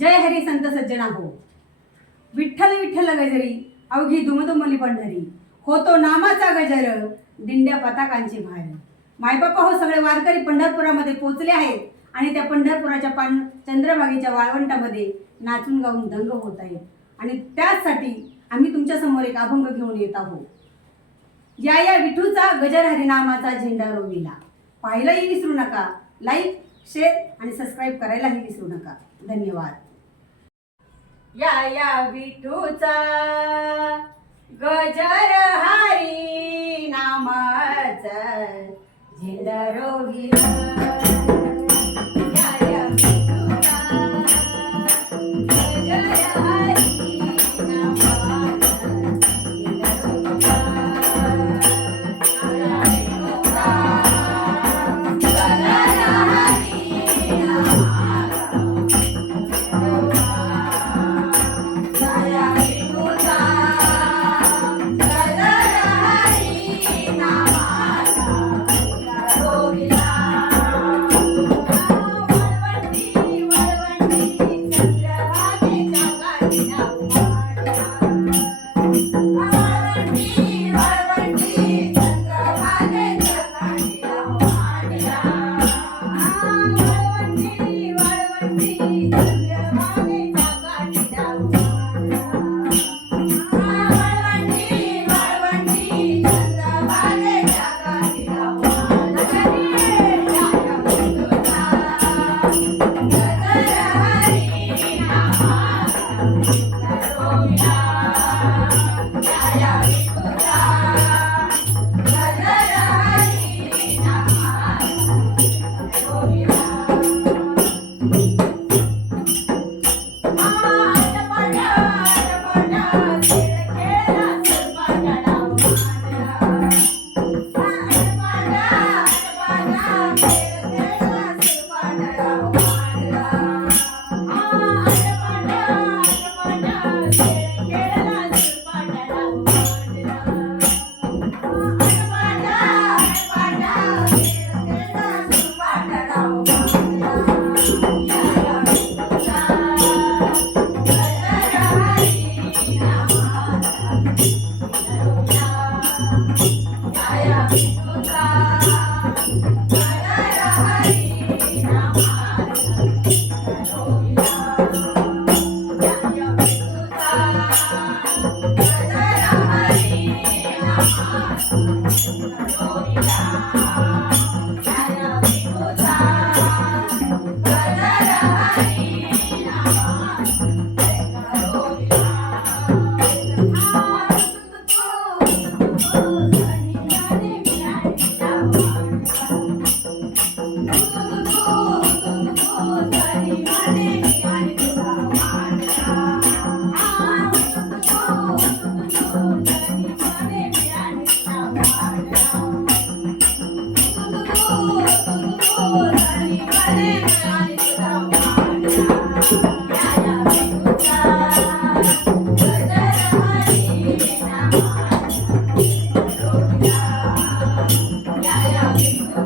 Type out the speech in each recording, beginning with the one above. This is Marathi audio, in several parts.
जय हरी संत सज्जना हो. विठ्ठल विठ्ठल गजरी अवघी दुमदुमली पंढरी. होतो नामाचा गजर दिंड्या पताकांची भार. मायबापा हो सगळे वारकरी पंढरपुरामध्ये पोचले आहेत आणि त्या पंढरपुराच्या पान चंद्रभागेच्या वाळवंटामध्ये नाचून गाऊन दंग होत आहेत. आणि त्याचसाठी आम्ही तुमच्यासमोर एक अभंग घेऊन येत आहोत. या या विठूचा गजर हरिनामाचा झेंडा रोविला. पाहायलाही विसरू नका. लाईक शेअर आणि सबस्क्राईब करायलाही विसरू नका. धन्यवाद. या या विठूचा गजर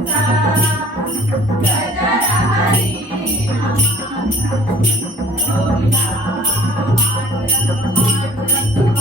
Oh, yeah.